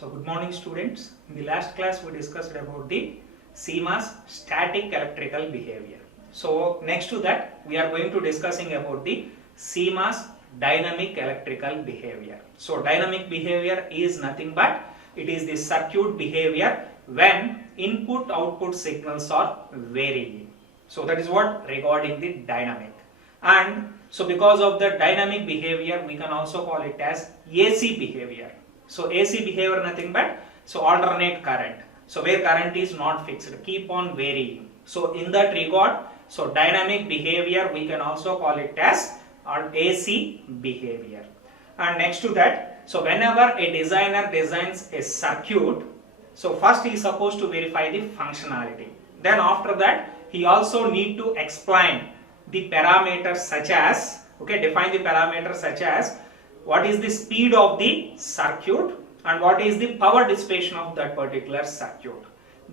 So good morning students. In the last class we discussed about the CMOS static electrical behavior. So next to that we are going to discussing about the CMOS dynamic electrical behavior. So dynamic behavior is nothing but it is the circuit behavior when input output signals are varying. So that is what regarding the dynamic. And so because of the dynamic behavior we can also call it as AC behavior. So AC behavior nothing but so alternate current. So where current is not fixed, keep on varying. So in that regard, so dynamic behavior we can also call it as AC behavior. And next to that, so whenever a designer designs a circuit, so first he is supposed to verify the functionality. Then after that he also need to explain the parameters such as, define the parameters such as what is the speed of the circuit and what is the power dissipation of that particular circuit.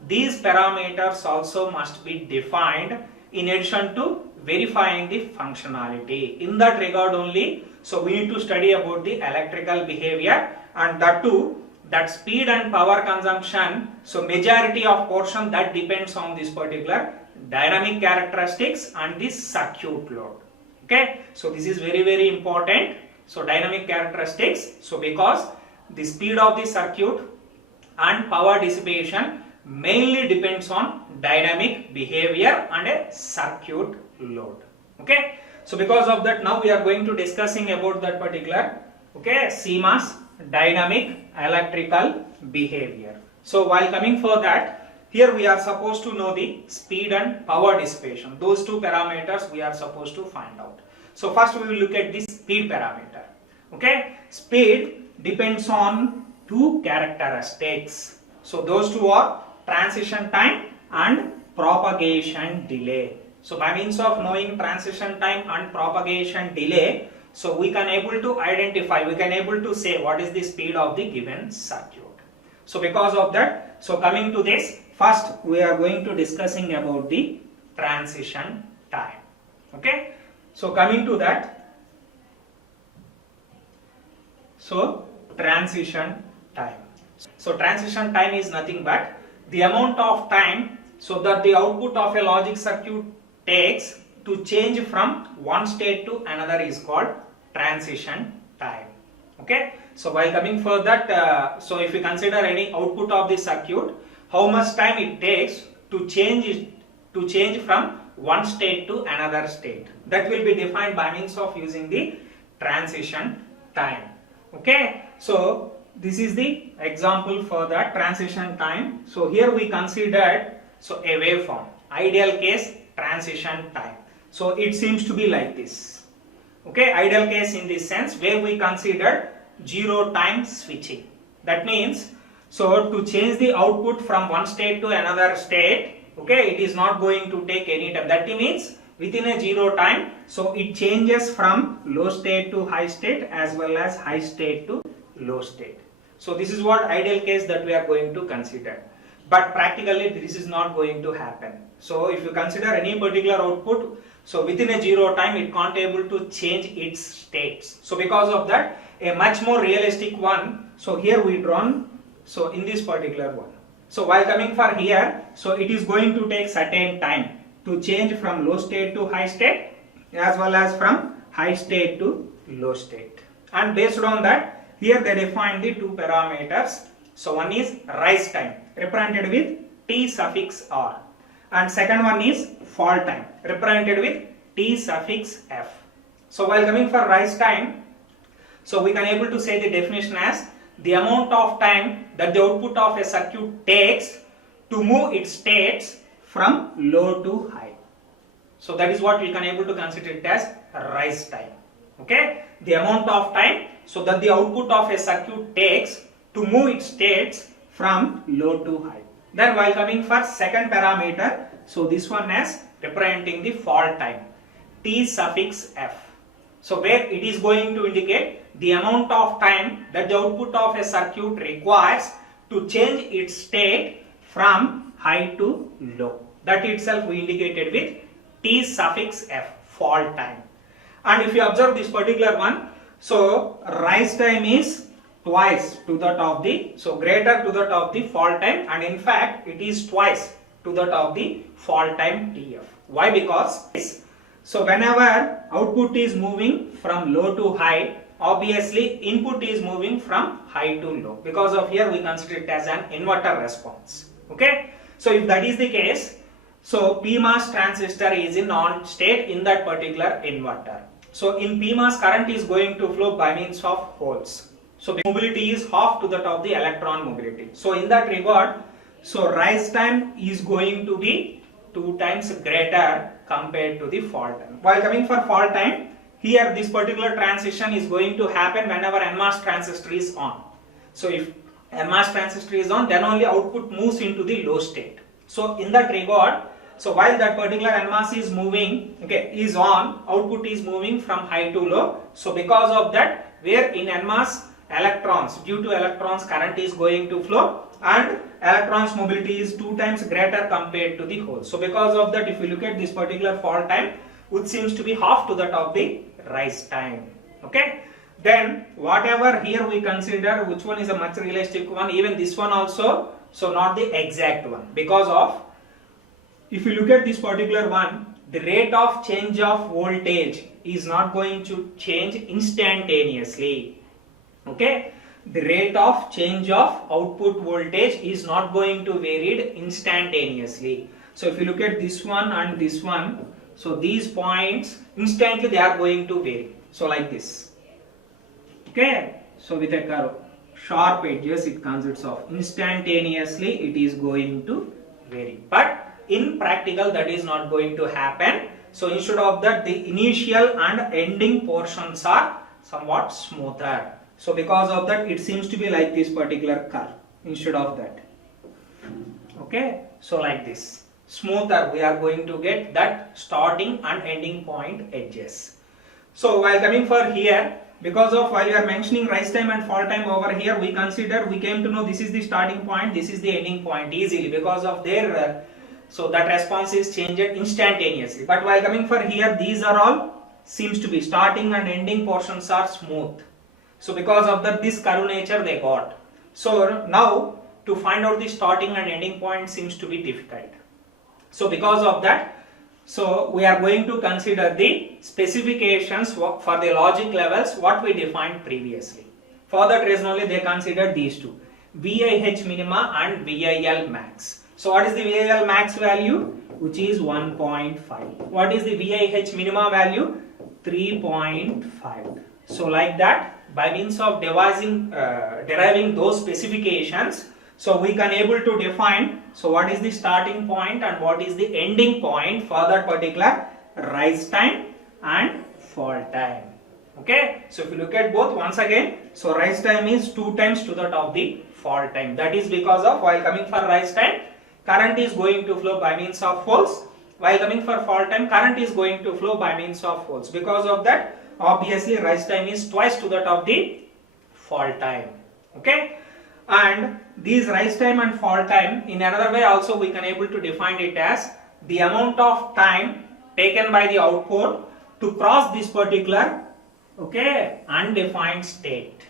These parameters also must be defined in addition to verifying the functionality. In that regard only, so we need to study about the electrical behavior, and that too, that speed and power consumption, so majority of portion that depends on this particular dynamic characteristics and the circuit load. Okay, so this is very important. So dynamic characteristics, so because the speed of the circuit and power dissipation mainly depends on dynamic behavior and a circuit load. Okay, so because of that now we are going to discussing about that particular CMOS dynamic electrical behavior. So while coming for that, here we are supposed to know the speed and power dissipation. Those two parameters we are supposed to find out. So first we will look at the speed parameter. Okay, speed depends on two characteristics. So those two are transition time and propagation delay. So by means of knowing transition time and propagation delay, so we can able to identify, we can able to say what is the speed of the given circuit. So because of that, so coming to this, first we are going to discussing about the transition time. Okay, so coming to that, so transition time. So transition time is nothing but the amount of time so that the output of a logic circuit takes to change from one state to another is called transition time. Okay, so while coming for that, so if you consider any output of the circuit, how much time it takes to change from one state to another state, that will be defined by means of using the transition time. Okay, so this is the example for that transition time. So here we considered so a waveform, ideal case transition time. So it seems to be like this. Okay, ideal case in this sense where we considered zero time switching. That means so to change the output from one state to another state, okay, it is not going to take any time. That means within a zero time, so it changes from low state to high state as well as high state to low state. So this is what ideal case that we are going to consider. But practically this is not going to happen. So if you consider any particular output, so within a zero time it can't able to change its states. So because of that, a much more realistic one, so here we drawn, so in this particular one. So while coming for here, so it is going to take certain time to change from low state to high state as well as from high state to low state. And based on that, here they define the two parameters. So one is rise time represented with T suffix R, and second one is fall time represented with T suffix F. So while coming for rise time, so we can able to say the definition as the amount of time that the output of a circuit takes to move its states from low to high. So that is what we can able to consider it as rise time. Okay, the amount of time so that the output of a circuit takes to move its states from low to high. Then while coming for second parameter, so this one is representing the fall time, T suffix F. So where it is going to indicate the amount of time that the output of a circuit requires to change its state from high to low. That itself we indicated with T suffix F, fall time. And if you observe this particular one, so rise time is twice to that of the, so greater to that of the fall time, and in fact it is twice to that of the fall time TF. Why? Because so whenever output is moving from low to high, obviously input is moving from high to low. Because of here we consider it as an inverter response. Okay. So if that is the case, so PMOS transistor is in on state in that particular inverter. So in PMOS current is going to flow by means of holes. So the mobility is half to that of the electron mobility. So in that regard, so rise time is going to be 2 times greater compared to the fall time. While coming for fall time, here this particular transition is going to happen whenever NMOS transistor is on. So if NMOS transistor is on, then only output moves into the low state. So in that regard, so while that particular NMOS is moving, okay, is on, output is moving from high to low. So because of that, where in NMOS electrons, due to electrons current is going to flow, and electrons mobility is 2 times greater compared to the holes. So because of that, if you look at this particular fall time, which seems to be half to that of the rise time. Okay. Then whatever here we consider, which one is a much realistic one, even this one also, so not the exact one, because of, if you look at this particular one, the rate of change of voltage is not going to change instantaneously. Okay. The rate of change of output voltage is not going to vary instantaneously. So if you look at this one and this one, so these points instantly they are going to vary. So like this. Okay. So with a curve, sharp edges, it consists of instantaneously it is going to vary. But in practical that is not going to happen. So instead of that, the initial and ending portions are somewhat smoother. So because of that, it seems to be like this particular curve instead of that. Okay. So like this. Smoother, we are going to get that starting and ending point edges. So while coming for here, because of while we are mentioning rise time and fall time over here, we came to know this is the starting point, this is the ending point easily because of their, so that response is changed instantaneously. But while coming for here, these are all seems to be starting and ending portions are smooth. So because of that, this curve nature they got. So now to find out the starting and ending point seems to be difficult. So because of that, so we are going to consider the specifications for the logic levels what we defined previously. For that reason only they considered these two, VIH minima and VIL max. So what is the VIL max value? Which is 1.5. What is the VIH minima value? 3.5. So like that, by means of deriving those specifications, so we can able to define, so what is the starting point and what is the ending point for that particular rise time and fall time. Okay. So if you look at both once again, so rise time is 2 times to that of the fall time. That is because of while coming for rise time, current is going to flow by means of holes. While coming for fall time, current is going to flow by means of holes. Because of that, obviously rise time is twice to that of the fall time. Okay. And these rise time and fall time, in another way also we can able to define it as the amount of time taken by the output to cross this particular, okay, undefined state.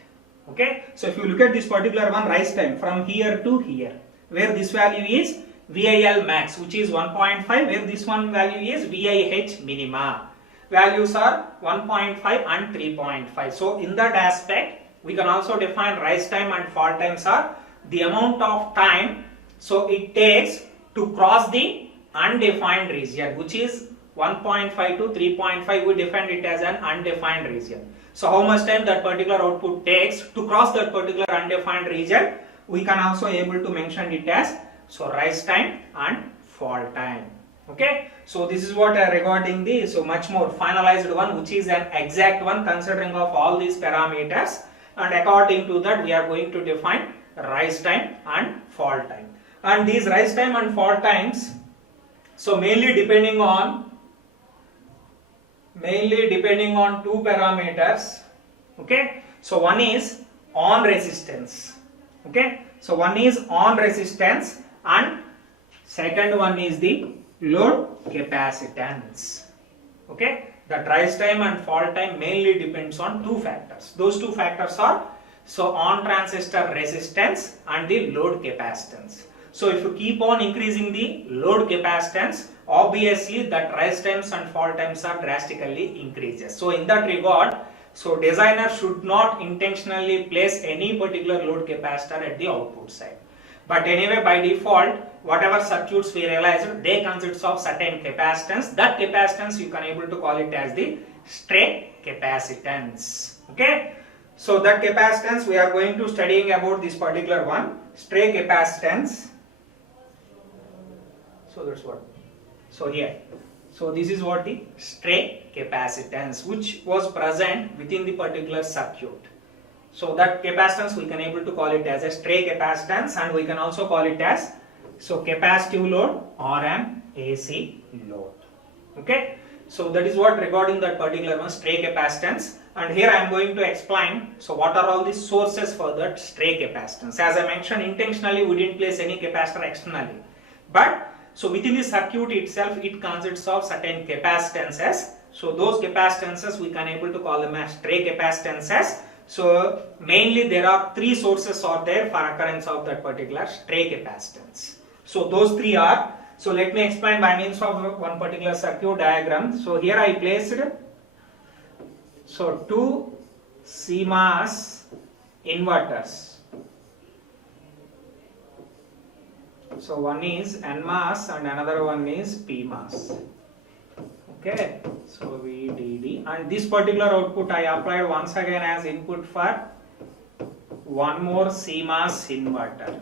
Okay. So if you look at this particular one, rise time from here to here, where this value is VIL max, which is 1.5, where this one value is VIH minima. Values are 1.5 and 3.5. So in that aspect, we can also define rise time and fall times are the amount of time so it takes to cross the undefined region, which is 1.5 to 3.5. We defined it as an undefined region. So how much time that particular output takes to cross that particular undefined region, we can also able to mention it as so rise time and fall time. Okay. So this is what regarding the so much more finalized one, which is an exact one considering of all these parameters, and according to that we are going to define rise time and fall time. And these rise time and fall times, so mainly depending on two parameters. Okay. So one is on resistance. Okay. So one is on resistance and second one is the load capacitance. Okay. The rise time and fall time mainly depends on two factors. Those two factors are so on transistor resistance and the load capacitance. So if you keep on increasing the load capacitance, obviously that rise times and fall times are drastically increases. So in that regard, so designer should not intentionally place any particular load capacitor at the output side. But anyway, by default, whatever circuits we realized, they consist of certain capacitance. That capacitance you can able to call it as the stray capacitance. Okay. So that capacitance we are going to studying about this particular one, stray capacitance. So that's what. So here. So this is what the stray capacitance which was present within the particular circuit. So that capacitance we can able to call it as a stray capacitance, and we can also call it as so capacitive load or an AC load. Okay. So that is what regarding that particular one, stray capacitance. And here I am going to explain so what are all the sources for that stray capacitance. As I mentioned, intentionally we didn't place any capacitor externally, but so within the circuit itself it consists of certain capacitances. So those capacitances we can able to call them as stray capacitances. So mainly there are three sources are there for occurrence of that particular stray capacitance. So those three are, so let me explain by means of one particular circuit diagram. So here I placed so two CMOS inverters. So one is NMOS and another one is PMOS. Okay, so VDD, and this particular output I applied once again as input for one more CMOS inverter.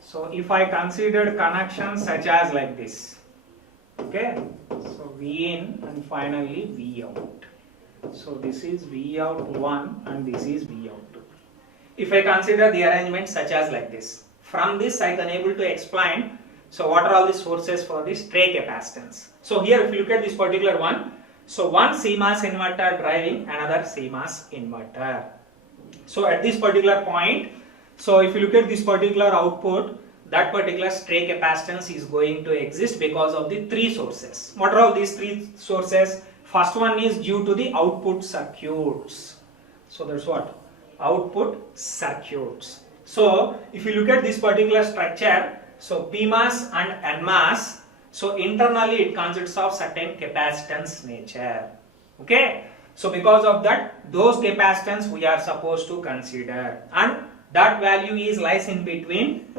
So if I considered connections such as like this, okay, so V in and finally V out. So this is V out 1 and this is V out 2. If I consider the arrangement such as like this, from this I can able to explain so what are all the sources for this stray capacitance. So here if you look at this particular one, so one CMOS inverter driving another CMOS inverter. So at this particular point, so if you look at this particular output, that particular stray capacitance is going to exist because of the three sources. What are all these three sources? First one is due to the output circuits. So that's what? Output circuits. So if you look at this particular structure, so PMOS and NMOS, so internally it consists of certain capacitance nature. Okay. So because of that, those capacitance we are supposed to consider, and that value is lies in between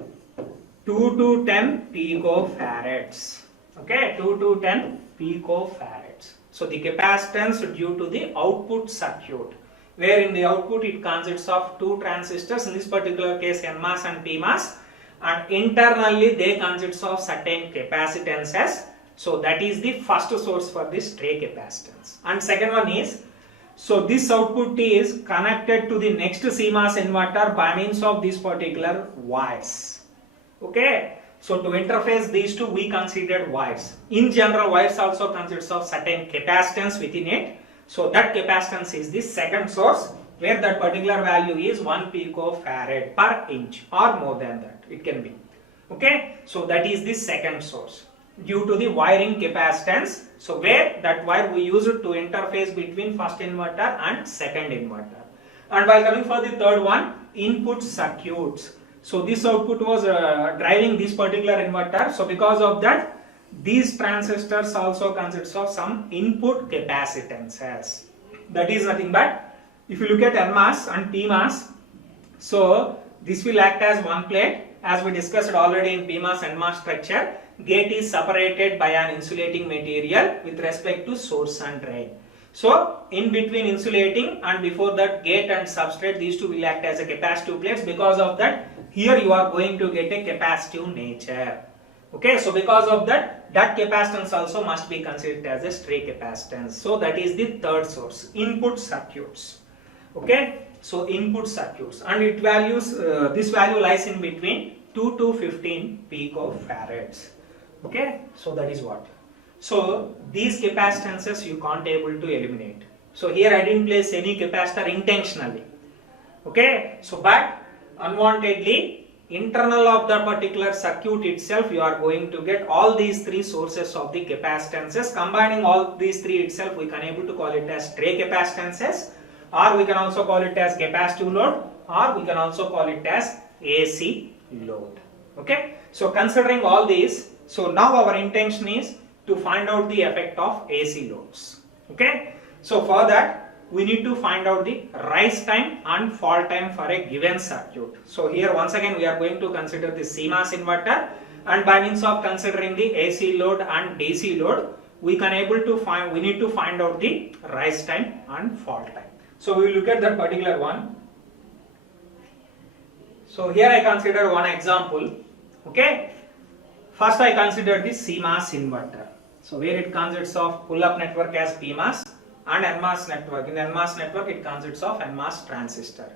2 to 10 picofarads. Okay, 2 to 10 picofarads. So the capacitance due to the output circuit, where in the output it consists of two transistors, in this particular case NMOS and PMOS, and internally they consist of certain capacitances. So that is the first source for this stray capacitance. And second one is, so this output is connected to the next CMOS inverter by means of this particular wires. Okay, so to interface these two we considered wires. In general, wires also consists of certain capacitance within it. So that capacitance is the second source, where that particular value is 1 picofarad per inch or more than that it can be. Okay, so that is the second source due to the wiring capacitance. So where that wire we use it to interface between first inverter and second inverter. And while coming for the third one, input circuits. So this output was driving this particular inverter. So because of that, these transistors also consist of some input capacitances. That is nothing but, if you look at NMOS and PMOS, so this will act as one plate. As we discussed already in PMOS and NMOS structure, gate is separated by an insulating material with respect to source and drain. So in between insulating and before that gate and substrate, these two will act as a capacitive plates. Because of that, here you are going to get a capacitive nature. Okay, so because of that, that capacitance also must be considered as a stray capacitance. So that is the third source, input circuits. Okay, so input circuits, and it values this value lies in between 2 to 15 picofarads. Okay, so that is what. So these capacitances you can't able to eliminate. So here I didn't place any capacitor intentionally. Okay, so but unwantedly internal of the particular circuit itself, you are going to get all these three sources of the capacitances. Combining all these three itself, we can able to call it as stray capacitances, or we can also call it as capacitive load, or we can also call it as AC load. Okay, so considering all these, so now our intention is to find out the effect of AC loads. Okay, so for that we need to find out the rise time and fall time for a given circuit. So here once again we are going to consider the CMOS inverter, and by means of considering the AC load and DC load, we need to find out the rise time and fall time. So we will look at that particular one. So here I consider one example. Okay, first I consider the CMOS inverter. So where it consists of pull-up network as PMOS and NMOS network. In NMOS network it consists of NMOS transistor,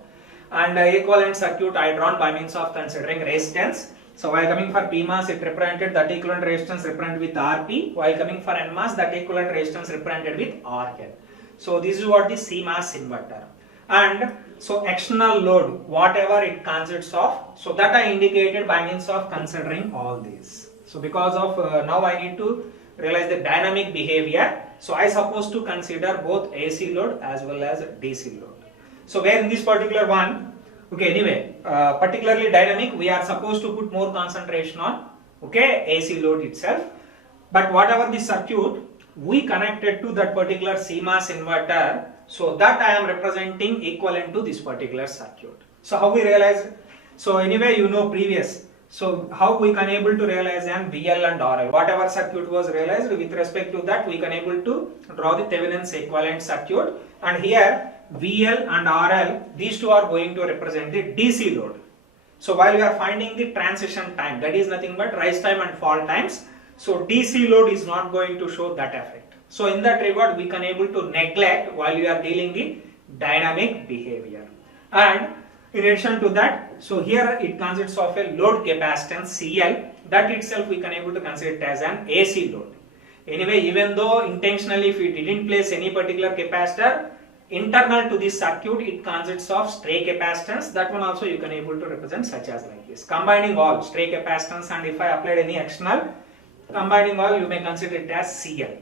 and equivalent circuit I drawn by means of considering resistance. So while coming for PMOS, it represented that equivalent resistance represented with Rp, while coming for NMOS, that equivalent resistance represented with RL. So this is what the CMOS inverter. And so external load, whatever it consists of, so that I indicated by means of considering all these. So because of now I need to realize the dynamic behavior, so I supposed to consider both AC load as well as DC load. So where in this particular one, okay, anyway, particularly dynamic, we are supposed to put more concentration on, okay, AC load itself. But whatever the circuit we connected to that particular CMOS inverter, so that I am representing equivalent to this particular circuit. So how we realize? So anyway, you know previous. So how we can able to realize an VL and RL? Whatever circuit was realized, with respect to that we can able to draw the Thevenin's equivalent circuit, and here VL and RL, these two are going to represent the DC load. So while we are finding the transition time, that is nothing but rise time and fall times, so DC load is not going to show that effect. So in that regard we can able to neglect while we are dealing the dynamic behavior. And in addition to that, so here it consists of a load capacitance CL, that itself we can able to consider it as an AC load. Anyway, even though intentionally if we didn't place any particular capacitor, internal to this circuit it consists of stray capacitance, that one also you can able to represent such as like this. Combining all stray capacitance, and if I applied any external, combining all you may consider it as CL.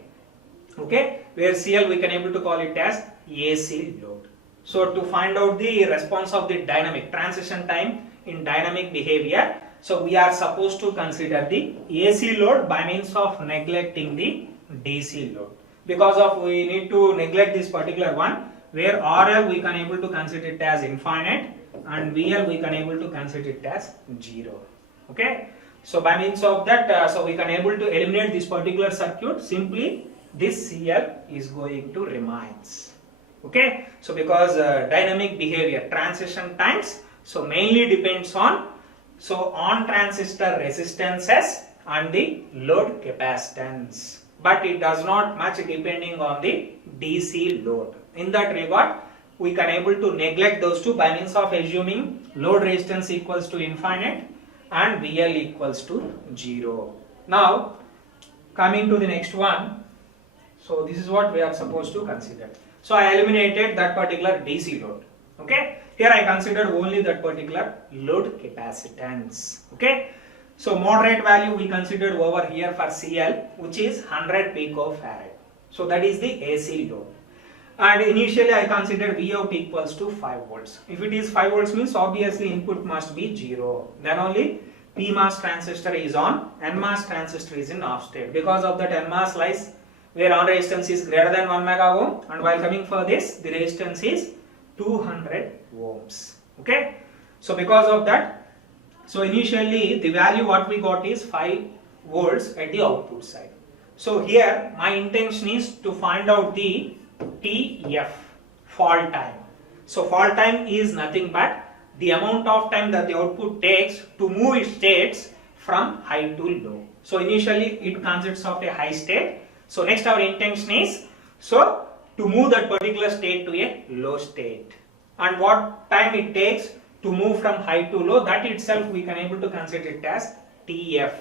Okay, where CL we can able to call it as AC load. So to find out the response of the dynamic transition time in dynamic behavior, so we are supposed to consider the AC load by means of neglecting the DC load. Because of we need to neglect this particular one, where RL we can able to consider it as infinite and VL we can able to consider it as 0. Okay, so by means of that, so we can able to eliminate this particular circuit. Simply this CL is going to remains. Okay, so because dynamic behavior transition times, so mainly depends on on transistor resistances and the load capacitance, but it does not much depending on the DC load. In that regard we can able to neglect those two by means of assuming load resistance equals to infinite and VL equals to 0. Now coming to the next one, so this is what we are supposed to consider. So I eliminated that particular DC load. Okay, here I considered only that particular load capacitance. Okay, so moderate value we considered over here for CL, which is 100 picofarad. So that is the AC load. And initially I considered Vout equals to 5 volts. If it is 5 volts means obviously input must be 0. Then only PMOS transistor is on, NMOS transistor is in off state. Because of that NMOS lies where on resistance is greater than 1 mega ohm, and while coming for this the resistance is 200 ohms. Okay, so because of that, so initially the value what we got is 5 volts at the output side. So here my intention is to find out the TF, fall time. So fall time is nothing but the amount of time that the output takes to move its states from high to low. So initially it consists of a high state. So next our intention is to move that particular state to a low state, and what time it takes to move from high to low, that itself we can able to consider it as TF.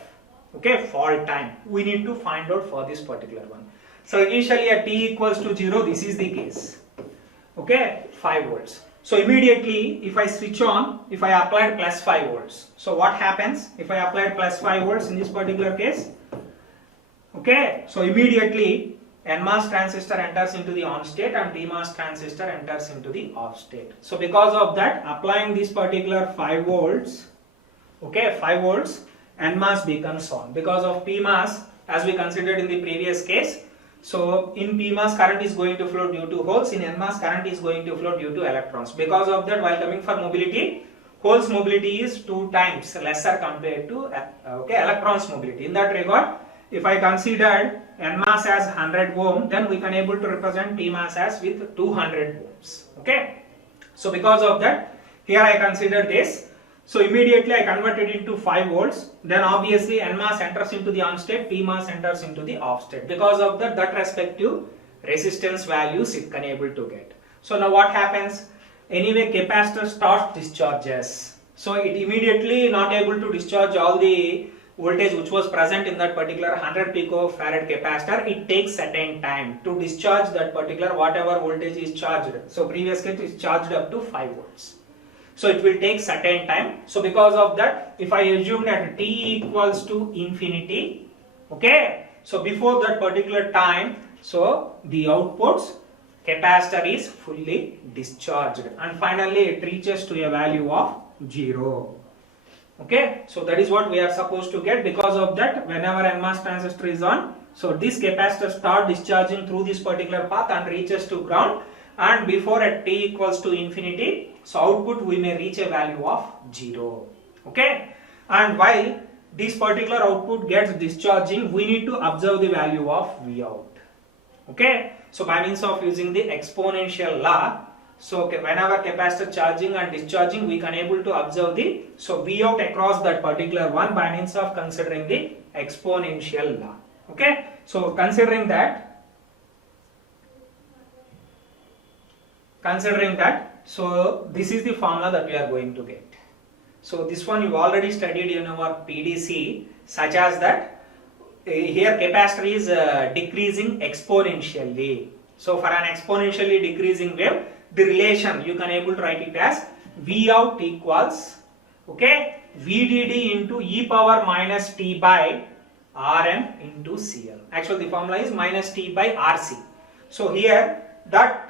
Okay, fall time we need to find out for this particular one. So initially at T equals to 0, this is the case. Okay, 5 volts. So immediately if I switch on, if I applied plus 5 volts, so what happens if I applied plus 5 volts in this particular case? Okay, so immediately NMOS transistor enters into the on state and PMOS transistor enters into the off state. So because of that, applying this particular 5 volts, okay, 5 volts, NMOS becomes on. Because of PMOS, as we considered in the previous case, so in PMOS current is going to flow due to holes, in NMOS current is going to flow due to electrons. Because of that, while coming for mobility, holes mobility is 2 times lesser compared to electrons mobility. In that regard, if I considered NMOS as 100 ohm, then we can able to represent PMOS as with 200 ohms. Okay. So because of that, here I consider this. So immediately I converted into 5 volts. Then obviously NMOS enters into the on state, PMOS enters into the off state. Because of that respective resistance values it can able to get. So now what happens? Anyway, capacitor starts discharges. So it immediately not able to discharge all the voltage which was present in that particular 100 picofarad capacitor. It takes certain time to discharge that particular whatever voltage is charged. So previous case is charged up to 5 volts. So it will take certain time. So because of that, if I assume that t equals to infinity, okay, so before that particular time, so the outputs capacitor is fully discharged and finally it reaches to a value of 0. Okay, so that is what we are supposed to get. Because of that, whenever NMOS transistor is on, so this capacitor start discharging through this particular path and reaches to ground, and before at t equals to infinity, so output we may reach a value of 0. Okay, and while this particular output gets discharging, we need to observe the value of Vout. Okay, so by means of using the exponential law, so whenever capacitor charging and discharging, we can able to observe the Vout across that particular one by means of considering the exponential law. Okay, so considering that, so this is the formula that we are going to get. So this one you already studied in our PDC, such as that here capacitor is decreasing exponentially. So for an exponentially decreasing wave, the relation you can able to write it as Vout equals, okay, VDD into e power minus t by Rm into Cl. Actually the formula is minus t by Rc. So here that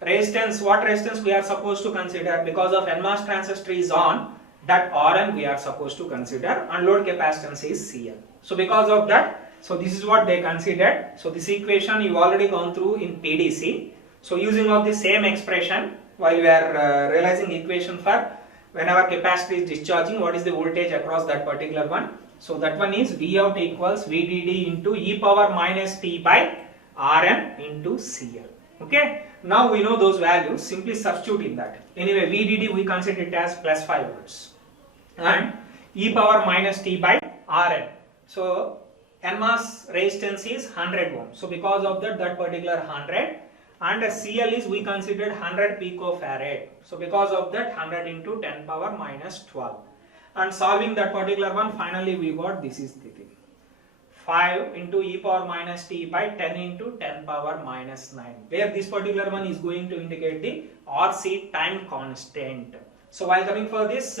resistance, what resistance we are supposed to consider? Because of NMOS transistor is on, that Rn we are supposed to consider, and load capacitance is Cl. So because of that, so this is what they considered. So this equation you already gone through in PDC. So using of the same expression, while we are realizing equation for whenever capacitor is discharging, what is the voltage across that particular one? So that one is Vout equals VDD into e power minus t by Rn into Cl. Okay, now we know those values, simply substitute in that. Anyway, VDD we consider it as plus 5 volts and e power minus t by Rn. So NMOS resistance is 100 ohm. So because of that particular 100, and Cl is we considered 100 picofarad. So because of that 100 into 10 power minus 12. And solving that particular one, finally we got this is the thing. 5 into e power minus t by 10 into 10 power minus 9, where this particular one is going to indicate the RC time constant. So while coming for this,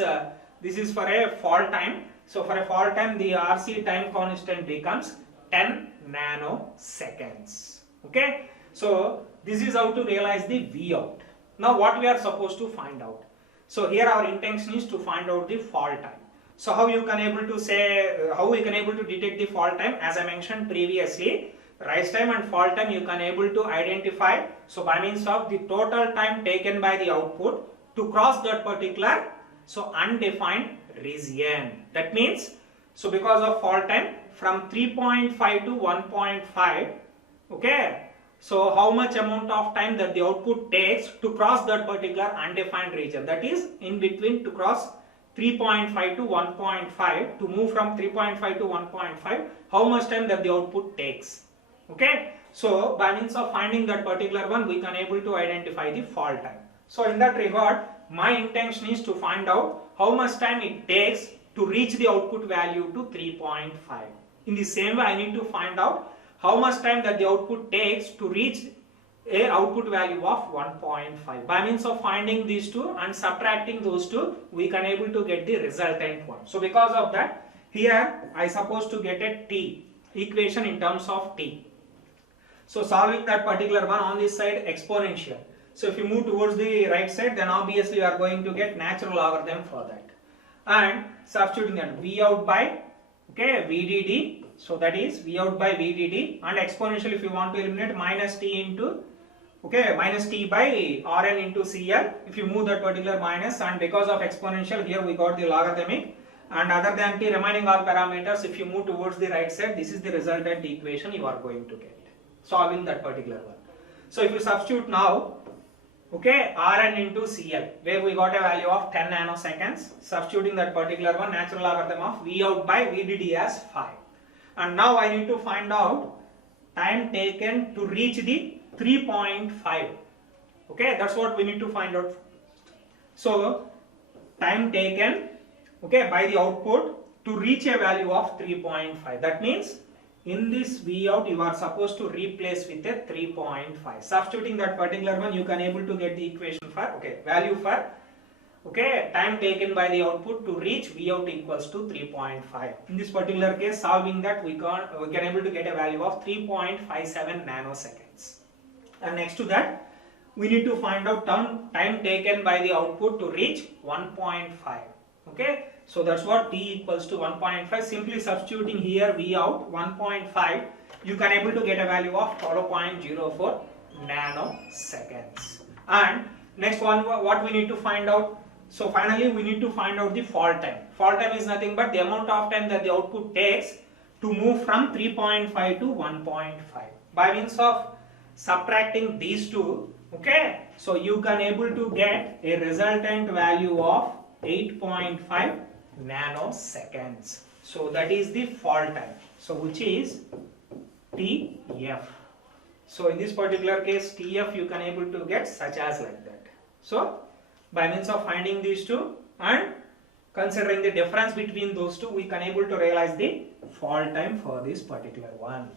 this is for a fall time. So for a fall time, the RC time constant becomes 10 nanoseconds. Okay, so this is how to realize the Vout. Now what we are supposed to find out? So here our intention is to find out the fall time. So how you can able to say, how we can able to detect the fall time? As I mentioned previously, rise time and fall time you can able to identify. So by means of the total time taken by the output to cross that particular undefined region. That means, so because of fall time from 3.5 to 1.5, okay, so how much amount of time that the output takes to cross that particular undefined region, that is in between to cross 3.5 to 1.5, to move from 3.5 to 1.5, how much time that the output takes. Okay, so by means of finding that particular one, we can able to identify the fall time. So in that regard, my intention is to find out how much time it takes to reach the output value to 3.5. In the same way, I need to find out how much time that the output takes to reach a output value of 1.5. By means of finding these two and subtracting those two, we can able to get the resultant one. So because of that, here I supposed to get a t equation in terms of t. So solving that particular one on this side exponential. So if you move towards the right side, then obviously you are going to get natural logarithm for that. And substituting that v out by vdd, so that is v out by vdd, and exponential if you want to eliminate minus t into minus t by Rn into Cl. If you move that particular minus, and because of exponential here we got the logarithmic, and other than t remaining all parameters, if you move towards the right side, this is the resultant equation you are going to get solving that particular one. So if you substitute now Rn into Cl, where we got a value of 10 nanoseconds, substituting that particular one, natural logarithm of v out by vdd as 5. And now I need to find out time taken to reach the 3.5. That's what we need to find out. So time taken by the output to reach a value of 3.5. That means in this v out you are supposed to replace with a 3.5. Substituting that particular one, you can able to get the equation for value for time taken by the output to reach v out equals to 3.5. In this particular case, solving that, we can able to get a value of 3.57 nanoseconds. And next to that, we need to find out time taken by the output to reach 1.5. So that's what t equals to 1.5. Simply substituting here v out 1.5, you can able to get a value of 12.04 nanoseconds. And next one, what we need to find out? So finally we need to find out the fall time. Fall time is nothing but the amount of time that the output takes to move from 3.5 to 1.5. By means of subtracting these two, so you can able to get a resultant value of 8.5 nanoseconds. So that is the fall time. So which is TF. So in this particular case, TF you can able to get such as like that. So by means of finding these two and considering the difference between those two, we can able to realize the fall time for this particular one.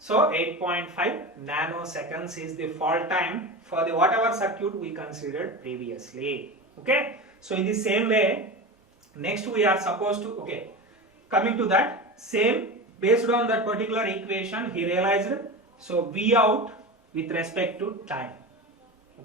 So 8.5 nanoseconds is the fall time for the whatever circuit we considered previously. So in the same way, next we are supposed to coming to that same, based on that particular equation he realized, so v out with respect to time.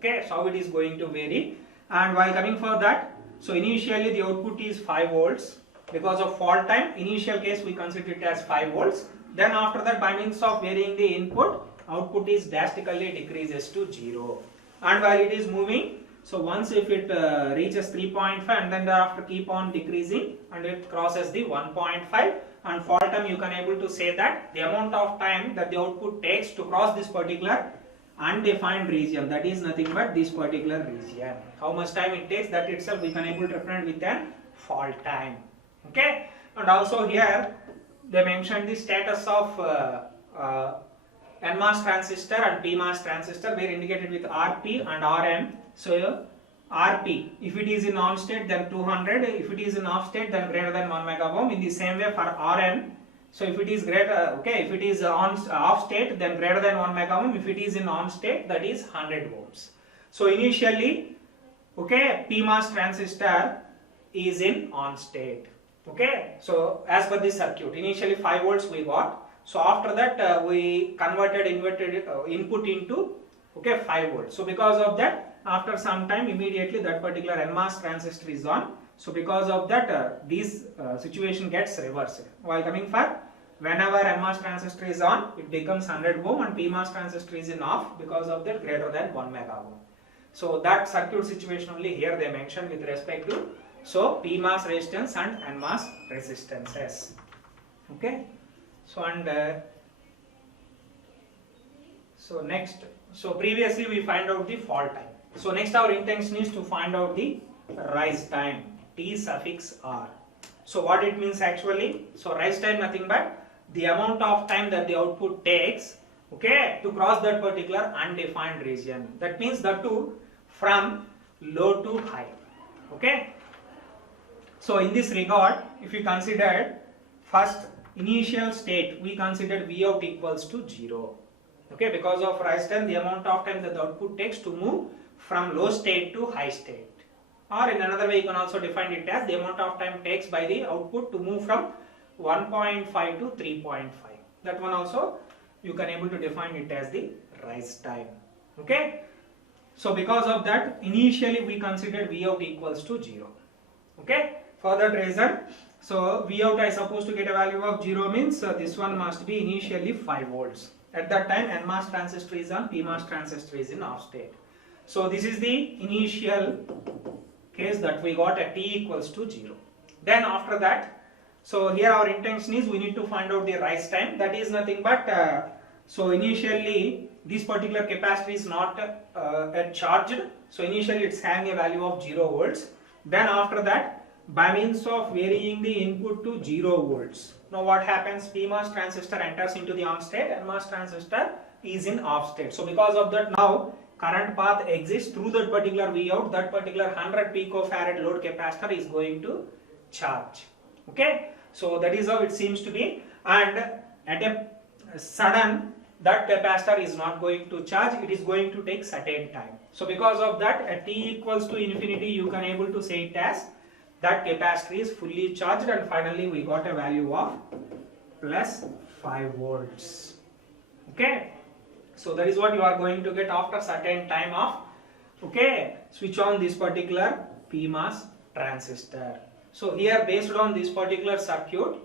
So how it is going to vary, and while coming for that, so initially the output is 5 volts. Because of fall time, initial case we consider it as 5 volts. Then after that, by means of varying the input, output is drastically decreases to 0. And while it is moving, so once if it reaches 3.5 and then thereafter keep on decreasing and it crosses the 1.5, and fall time you can able to say that the amount of time that the output takes to cross this particular undefined region, that is nothing but this particular region. How much time it takes, that itself we can able to represent with an fall time. And also here they mentioned the status of NMOS transistor and PMOS transistor, were indicated with RP and RM. So RP, if it is in on state, then 200. If it is in off state, then greater than 1 mega ohm. In the same way for RM, so if it is greater, if it is on off state, then greater than 1 mega ohm. If it is in on state, that is 100 ohms. So initially, PMOS transistor is in on state. So as per this circuit, initially 5 volts we got. So after that we converted input into 5 volts. So because of that, after some time immediately that particular NMOS transistor is on. So because of that this situation gets reversed. While coming for, whenever NMOS transistor is on, it becomes 100 ohm, and PMOS transistor is in off, because of that greater than 1 mega ohm. So that circuit situation only here they mentioned with respect to PMOS resistance and NMOS resistances. So and so next, so previously we find out the fall time. So next our intention is to find out the rise time, T suffix R. So what it means actually? So rise time nothing but the amount of time that the output takes to cross that particular undefined region. That means that too from low to high. So in this regard, if you consider first initial state, we considered V out equals to 0. Okay, because of rise time, the amount of time that the output takes to move from low state to high state. Or in another way, you can also define it as the amount of time takes by the output to move from 1.5 to 3.5. That one also you can able to define it as the rise time. Okay. So because of that, initially we considered V out equals to 0. Okay. For that reason, so V out I supposed to get a value of 0 means this one must be initially 5 volts. At that time, NMOS transistor is on, PMOS transistor is in off state. So this is the initial case that we got at t equals to 0. Then after that, so here our intention is we need to find out the rise time. That is nothing but, so initially this particular capacitor is not charged. So initially it's having a value of 0 volts. Then after that, by means of varying the input to 0 volts. Now what happens? PMOS transistor enters into the on state, NMOS transistor is in off state. So because of that, now current path exists through that particular V out. That particular 100 picofarad load capacitor is going to charge. Okay, so that is how it seems to be. And at a sudden, that capacitor is not going to charge. It is going to take certain time. So because of that, at t equals to infinity, you can able to say it as that capacitor is fully charged, and finally we got a value of plus 5 volts. Okay, so that is what you are going to get after certain time of, okay, switch on this particular PMOS transistor. So here, based on this particular circuit,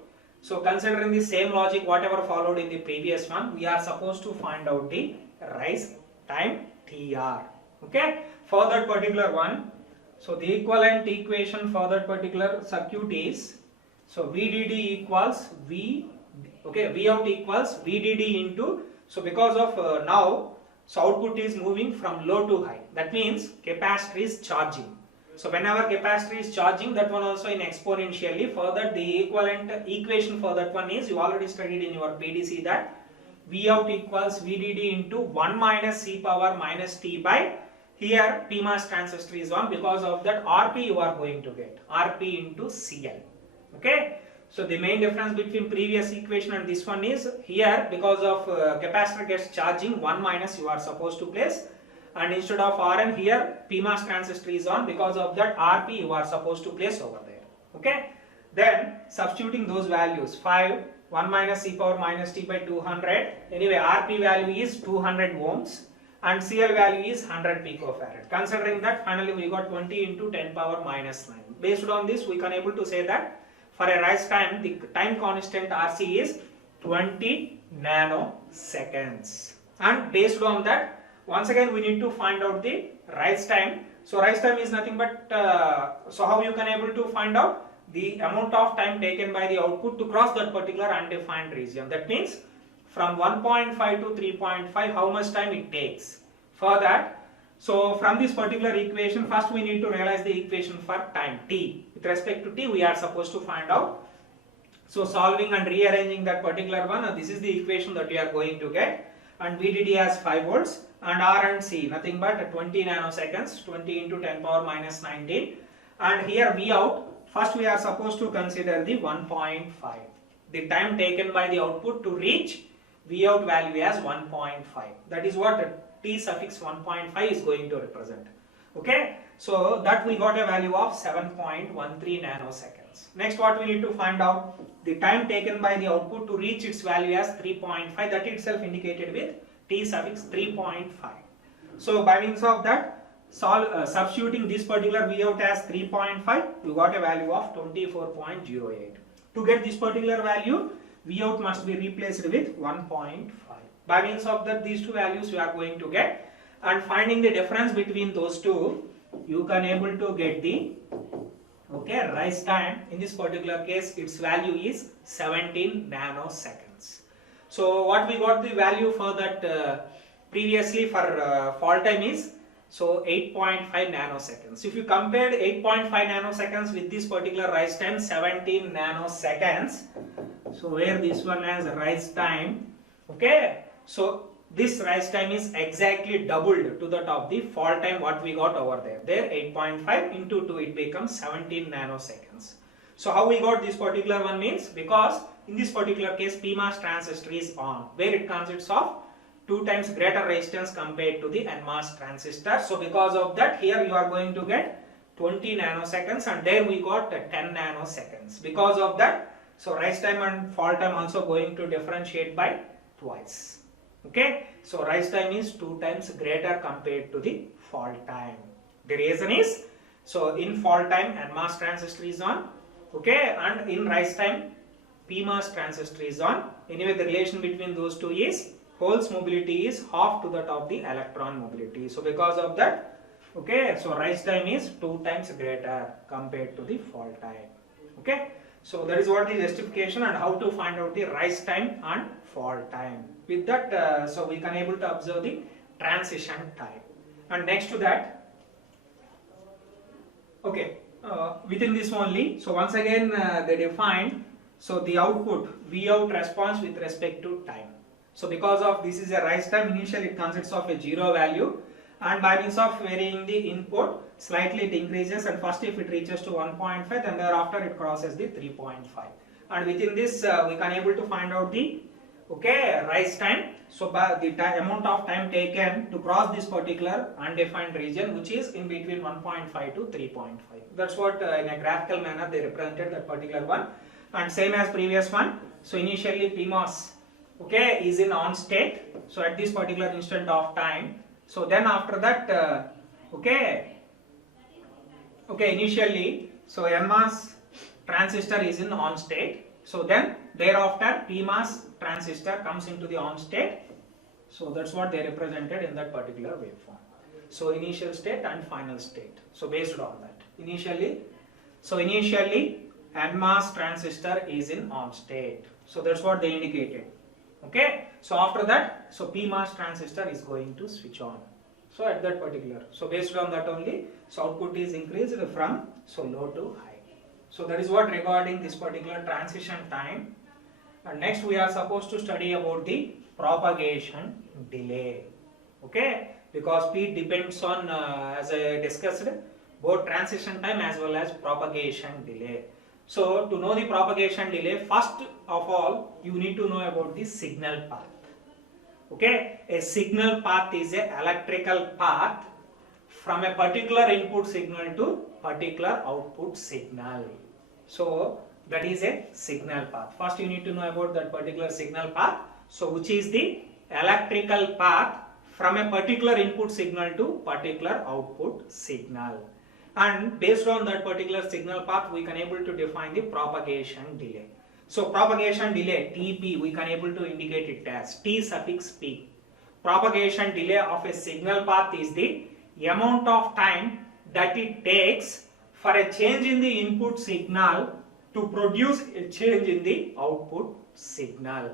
so considering the same logic whatever followed in the previous one, we are supposed to find out the rise time TR. Okay, for that particular one, so the equivalent equation for that particular circuit is, so VDD equals V, okay, V out equals VDD into, so because of now, so output is moving from low to high. That means capacitor is charging. So whenever capacitor is charging, that one also in exponentially. For that, the equivalent equation for that one is, you already studied in your PDC that V out equals VDD into 1 minus C power minus T by, here PMOS transistor is on, because of that RP you are going to get, RP into CL. Okay, so the main difference between previous equation and this one is, here because of capacitor gets charging, 1 minus you are supposed to place, and instead of Rn, here PMOS transistor is on, because of that RP you are supposed to place over there. Okay, then substituting those values, 5, 1 minus C power minus T by 200, anyway RP value is 200 ohms and CL value is 100 picofarad. Considering that, finally we got 20 into 10 power minus 9. Based on this, we can able to say that for a rise time, the time constant RC is 20 nanoseconds. And based on that, once again we need to find out the rise time. So rise time is nothing but, so how you can able to find out the amount of time taken by the output to cross that particular undefined region. That means from 1.5 to 3.5, how much time it takes. For that, so from this particular equation, first we need to realize the equation for time t. With respect to t, we are supposed to find out. So solving and rearranging that particular one, this is the equation that we are going to get. And VDD has 5 volts and R and C, nothing but 20 nanoseconds, 20 into 10 power minus 19. And here V out, first we are supposed to consider the 1.5. The time taken by the output to reach V out value as 1.5. That is what T suffix 1.5 is going to represent. Okay, so that we got a value of 7.13 nanoseconds. Next, what we need to find out, the time taken by the output to reach its value as 3.5, that itself indicated with T suffix 3.5. So by means of that, substituting this particular V out as 3.5, you got a value of 24.08. To get this particular value, V out must be replaced with 1.5. By means of that, these two values we are going to get, and finding the difference between those two, you can able to get the, okay, rise time. In this particular case, its value is 17 nanoseconds. So what we got the value for that previously for fall time is, so 8.5 nanoseconds. If you compared 8.5 nanoseconds with this particular rise time 17 nanoseconds, so where this one has rise time, okay, so this rise time is exactly doubled to that of the fall time what we got over there. There 8.5 into 2, it becomes 17 nanoseconds. So how we got this particular one means, because in this particular case PMOS transistor is on, where it consists of 2 times greater resistance compared to the NMOS transistor. So because of that, here you are going to get 20 nanoseconds, and there we got 10 nanoseconds. Because of that, so rise time and fall time also going to differentiate by twice. Okay, so rise time is 2 times greater compared to the fall time. The reason is, so in fall time NMOS transistor is on, okay, and in rise time PMOS transistor is on. Anyway, the relation between those two is holes mobility is half to that of the electron mobility. So because of that, okay, so rise time is 2 times greater compared to the fall time. Okay, so that is what the justification and how to find out the rise time and fall time. With that, so we can able to observe the transition time. And next to that, okay, within this only, so once again they define, so the output V out response with respect to time. So because of this is a rise time, initially it consists of a 0 value, and by means of varying the input, slightly it increases, and first if it reaches to 1.5, then thereafter it crosses the 3.5. And within this we can able to find out the, okay, rise time. So by the amount of time taken to cross this particular undefined region, which is in between 1.5 to 3.5. That's what in a graphical manner they represented that particular one. And same as previous one, so initially PMOS, okay, is in on state, so at this particular instant of time. So then after that, okay, initially, so NMOS transistor is in on state. So then thereafter PMOS transistor comes into the on state. So that's what they represented in that particular waveform. So initial state and final state. So based on that, initially NMOS transistor is in on state. So that's what they indicated. Okay, so after that, so PMOS transistor is going to switch on. So at that particular, so based on that only, so output is increased from so low to high. So that is what regarding this particular transition time. And next we are supposed to study about the propagation delay. Okay, because P depends on as I discussed, both transition time as well as propagation delay. So to know the propagation delay, first of all you need to know about the signal path. Okay, a signal path is a electrical path from a particular input signal to particular output signal. So that is a signal path. First you need to know about that particular signal path. So which is the electrical path from a particular input signal to particular output signal. And based on that particular signal path, we can able to define the propagation delay. So propagation delay, TP, we can able to indicate it as T suffix P. Propagation delay of a signal path is the amount of time that it takes for a change in the input signal to produce a change in the output signal.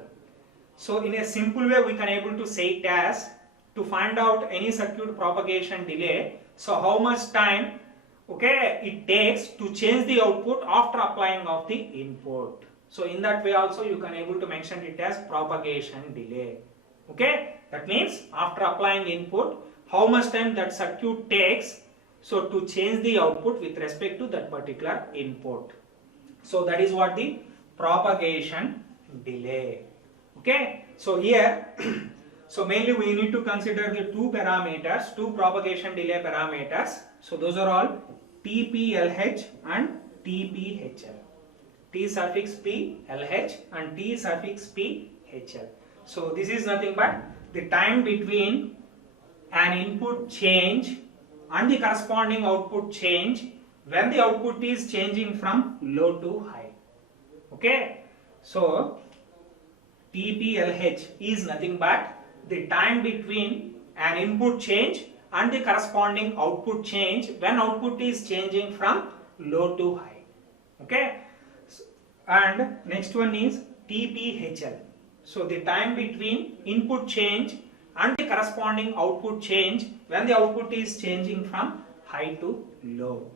So in a simple way, we can able to say it as, to find out any circuit propagation delay, so how much time, okay, it takes to change the output after applying of the input. So in that way also you can able to mention it as propagation delay. Okay, that means after applying input, how much time that circuit takes so to change the output with respect to that particular input. So that is what the propagation delay. Okay, so here so mainly we need to consider the two parameters, two propagation delay parameters. So those are all TP-LH and TP-HL. T suffix P LH and T suffix P HL. So this is nothing but the time between an input change and the corresponding output change when the output is changing from low to high. Okay, so TP-LH is nothing but the time between an input change and the corresponding output change when output is changing from low to high. Okay, and next one is TP-HL. So the time between input change and the corresponding output change when the output is changing from high to low.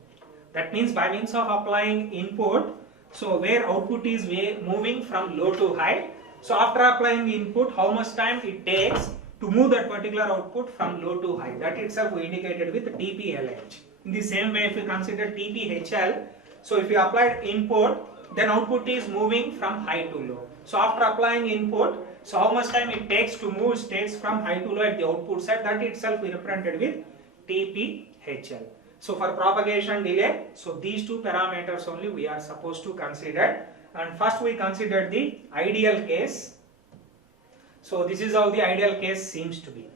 That means by means of applying input, so where output is moving from low to high, so after applying input, how much time it takes to move that particular output from low to high, that itself we indicated with TP-LH. In the same way, if we consider TP-HL, so if you applied input, then output is moving from high to low. So after applying input, So how much time it takes to move states from high to low at the output side, that itself we represented with TPHL. So for propagation delay, so these two parameters only we are supposed to consider. And first we considered the ideal case. So this is how the ideal case seems to be.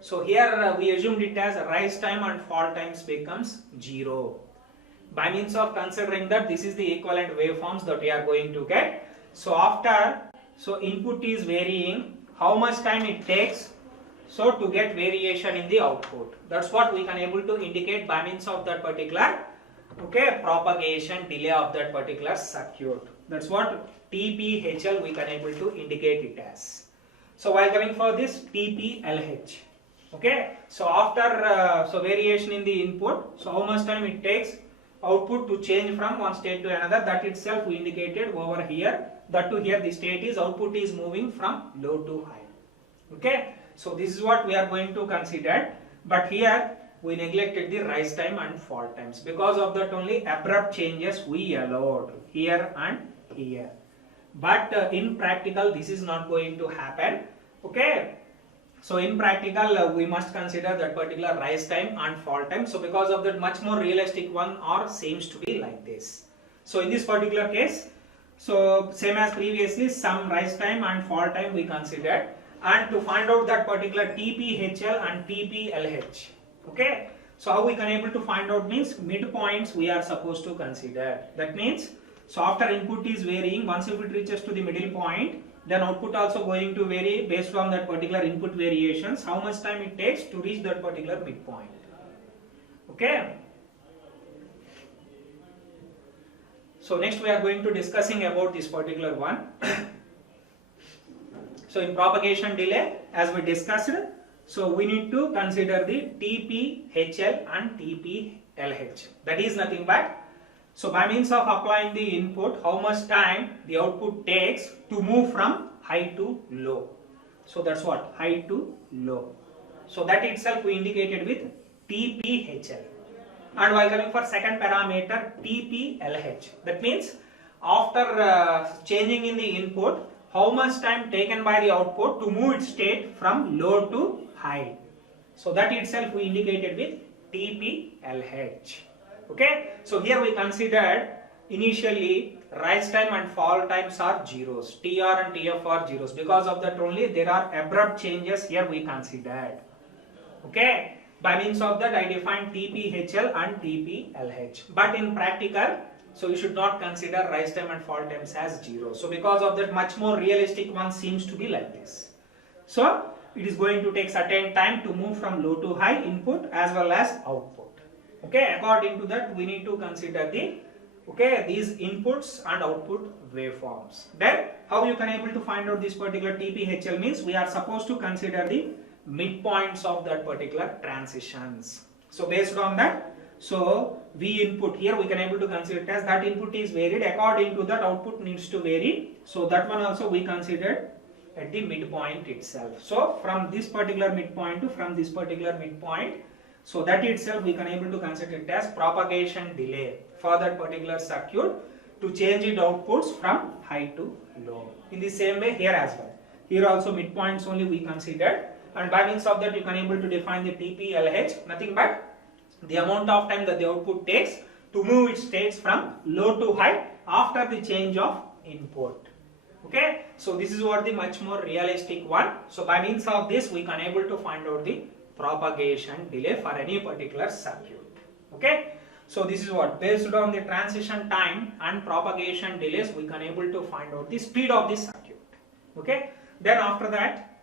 So here we assumed it as rise time and fall times becomes 0. By means of considering that this is the equivalent waveforms that we are going to get. So after, so input is varying, how much time it takes so to get variation in the output. That's what we can able to indicate by means of that particular propagation delay of that particular circuit. That's what TPHL we can able to indicate it as. So while coming for this TPLH, so after so variation in the input, so how much time it takes output to change from one state to another, that itself we indicated over here. That to here the state is output is moving from low to high. So this is what we are going to consider, but here we neglected the rise time and fall times. Because of that only abrupt changes we allowed here and here. But in practical this is not going to happen. So in practical we must consider that particular rise time and fall time. So because of that much more realistic one or seems to be like this. So in this particular case, so same as previously, some rise time and fall time we considered. And to find out that particular TPHL and TPLH. So how we can able to find out means midpoints we are supposed to consider. That means, so after input is varying, once if it reaches to the middle point, then output also going to vary based on that particular input variations, how much time it takes to reach that particular midpoint. So next we are going to discussing about this particular one. So in propagation delay, as we discussed, so we need to consider the TPHL and TPLH. That is nothing but, so by means of applying the input, how much time the output takes to move from high to low. So that's what, high to low. So that itself we indicated with TPHL. And while coming for second parameter, TPLH. That means after changing in the input, how much time taken by the output to move its state from low to high. So that itself we indicated with TPLH. So here we considered initially rise time and fall times are zeros. TR and TF are zeros. Because of that only there are abrupt changes here we considered. By means of that I defined TPHL and TPLH. But in practical, so you should not consider rise time and fall times as 0. So because of that much more realistic one seems to be like this. So it is going to take certain time to move from low to high input as well as output. According to that we need to consider the these inputs and output waveforms. Then how you can able to find out this particular TPHL means we are supposed to consider the midpoints of that particular transitions. So based on that, so V input here we can able to consider it as that input is varied, according to that output needs to vary. So that one also we considered at the midpoint itself. So from this particular midpoint to from this particular midpoint, so that itself we can able to consider it as propagation delay for that particular circuit to change its outputs from high to low. In the same way here as well. Here also midpoints only we considered, and by means of that you can able to define the TPLH, nothing but the amount of time that the output takes to move its states from low to high after the change of input. So this is what the much more realistic one. So by means of this we can able to find out the propagation delay for any particular circuit. So this is what, based on the transition time and propagation delays we can able to find out the speed of the circuit. Then after that,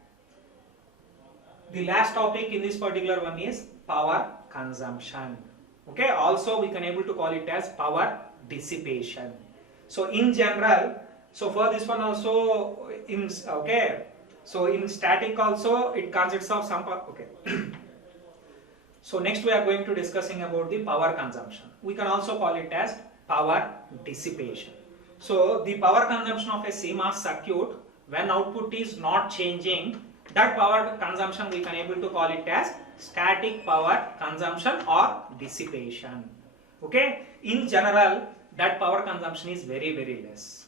the last topic in this particular one is power consumption. Also we can able to call it as power dissipation. So in general, so for this one also in so in static also it consists of some So next we are going to discussing about the power consumption. We can also call it as power dissipation. So the power consumption of a CMOS circuit, when output is not changing, that power consumption we can able to call it as static power consumption or dissipation. In general, that power consumption is very less.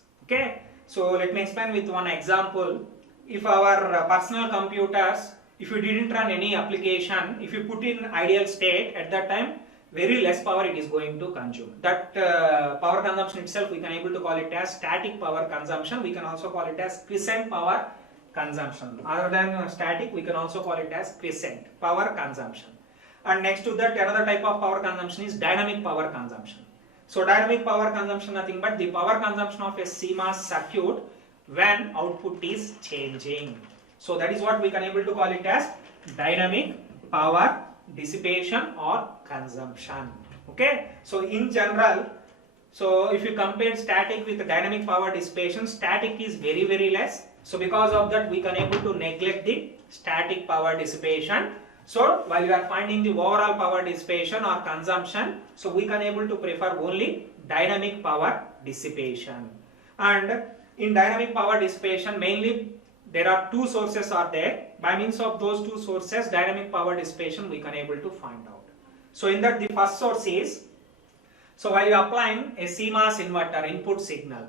So let me explain with one example. if our personal computers, if you didn't run any application, if you put in ideal state, at that time very less power it is going to consume. That power consumption itself we can able to call it as static power consumption. We can also call it as quiescent power consumption. Other than static, we can also call it as quiescent power consumption. And next to that, another type of power consumption is dynamic power consumption. So dynamic power consumption nothing but the power consumption of a CMOS circuit when output is changing. So that is what we can able to call it as dynamic power dissipation or consumption. Okay, so in general, so if you compare static with dynamic power dissipation, static is very less. So because of that, we can able to neglect the static power dissipation. So while we are finding the overall power dissipation or consumption, so we can able to prefer only dynamic power dissipation. And in dynamic power dissipation, mainly there are two sources are there. By means of those two sources, dynamic power dissipation we can able to find out. So in that, the first source is, so while you are applying a CMOS inverter input signal,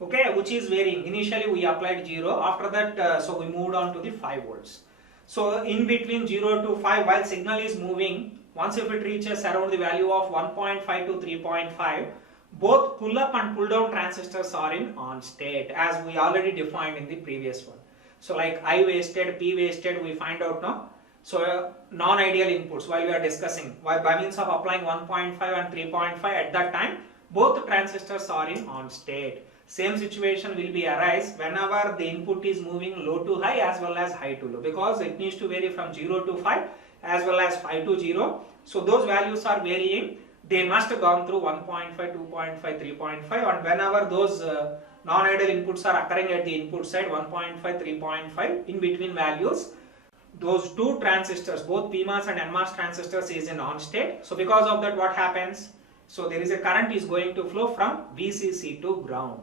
okay, which is varying. Initially we applied 0, after that so we moved on to the 5 volts. So in between 0 to 5, while signal is moving, once if it reaches around the value of 1.5 to 3.5, both pull up and pull down transistors are in on state, as we already defined in the previous one. So like I wasted, P wasted, we find out now. So non-ideal inputs while we are discussing, by means of applying 1.5 and 3.5, at that time both transistors are in on state. Same situation will be arise whenever the input is moving low to high as well as high to low, because it needs to vary from 0 to 5 as well as 5 to 0. So those values are varying. They must have gone through 1.5, 2.5, 3.5, and whenever those non-ideal inputs are occurring at the input side, 1.5, 3.5, in between values, those two transistors, both PMOS and NMOS transistors is in on state. So because of that, what happens? So there is a current is going to flow from VCC to ground.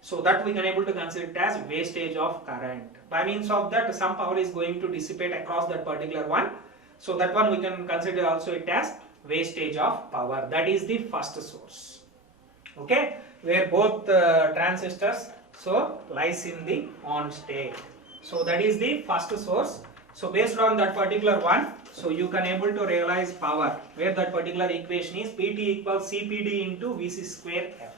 So that we can able to consider it as wastage of current. By means of that, some power is going to dissipate across that particular one. So that one we can consider also it as wastage of power. That is the first source. Okay, where both transistors so lies in the on state. So that is the first source. So based on that particular one, so you can able to realize power, where that particular equation is PT equals CPD into Vc square F.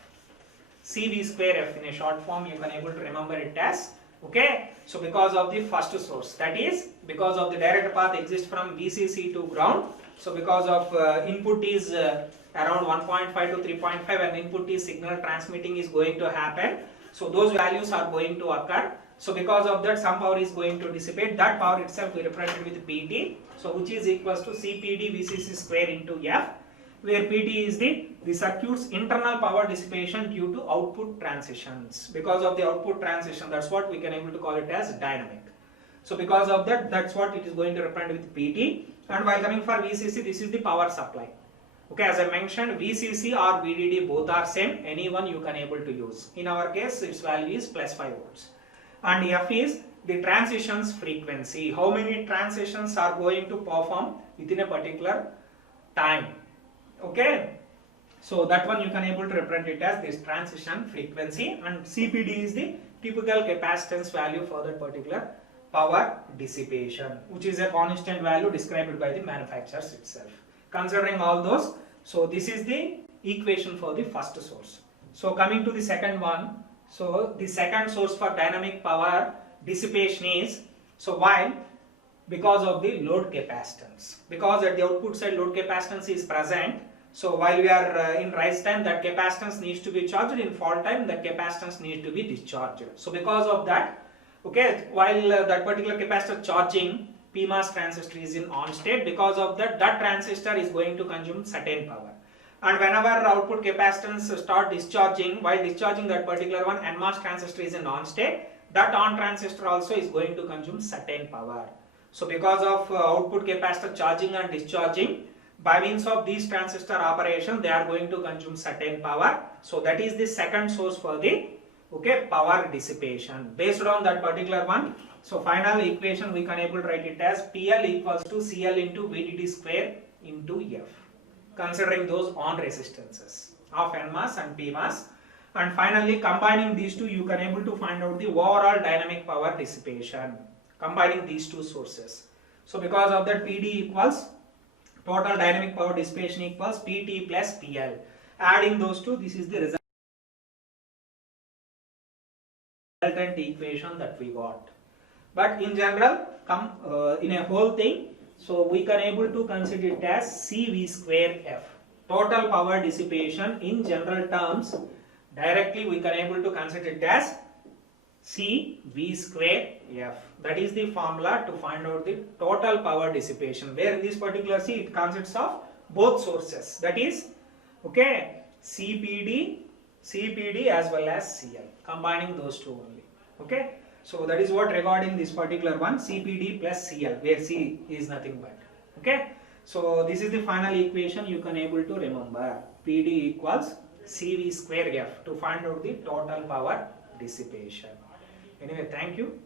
CV square F in a short form, you can able to remember it as. Okay, so because of the first source, that is because of the direct path exists from VCC to ground. So because of input is around 1.5 to 3.5 and input is signal transmitting is going to happen. So those values are going to occur. So because of that, some power is going to dissipate. That power itself we represent with PT. So which is equals to CPD VCC square into F, where PT is the circuit's internal power dissipation due to output transitions. Because of the output transition, that's what we can able to call it as dynamic. So because of that, that's what it is going to represent with PT. And while coming for VCC, this is the power supply. Okay, as I mentioned, VCC or VDD both are same. Any one you can able to use. In our case, its value is plus 5 volts. And F is the transitions frequency. How many transitions are going to perform within a particular time. Okay, so that one you can able to represent it as this transition frequency, and CPD is the typical capacitance value for that particular power dissipation, which is a constant value described by the manufacturers itself. Considering all those, so this is the equation for the first source. So coming to the second one, so the second source for dynamic power dissipation is, so while because of the load capacitance, because at the output side load capacitance is present, so while we are in rise time, that capacitance needs to be charged, in fall time that capacitance needs to be discharged. So because of that, okay, while that particular capacitor charging, PMOS transistor is in on state. Because of that, that transistor is going to consume certain power. And whenever output capacitance start discharging, while discharging that particular one, NMOS transistor is in on state, that on transistor also is going to consume certain power. So because of output capacitor charging and discharging, by means of these transistor operation, they are going to consume certain power. So that is the second source for the power dissipation. Based on that particular one, so final equation we can able to write it as PL equals to CL into VDD square into F, considering those on resistances of NMOS and PMOS. And finally, combining these two, you can able to find out the overall dynamic power dissipation, combining these two sources. So because of that, PD equals total dynamic power dissipation equals PT plus PL. Adding those two, this is the resultant equation that we got. But in general, in a whole thing, so we can able to consider it as CV square F. Total power dissipation in general terms, directly we can able to consider it as CV square F. That is the formula to find out the total power dissipation, where in this particular C it consists of both sources, that is, okay, CPD as well as CL, combining those two only. Okay, so that is what regarding this particular one, CPD plus CL, where C is nothing but. Okay, so this is the final equation you can able to remember. PD equals CV square F to find out the total power dissipation. Anyway, thank you.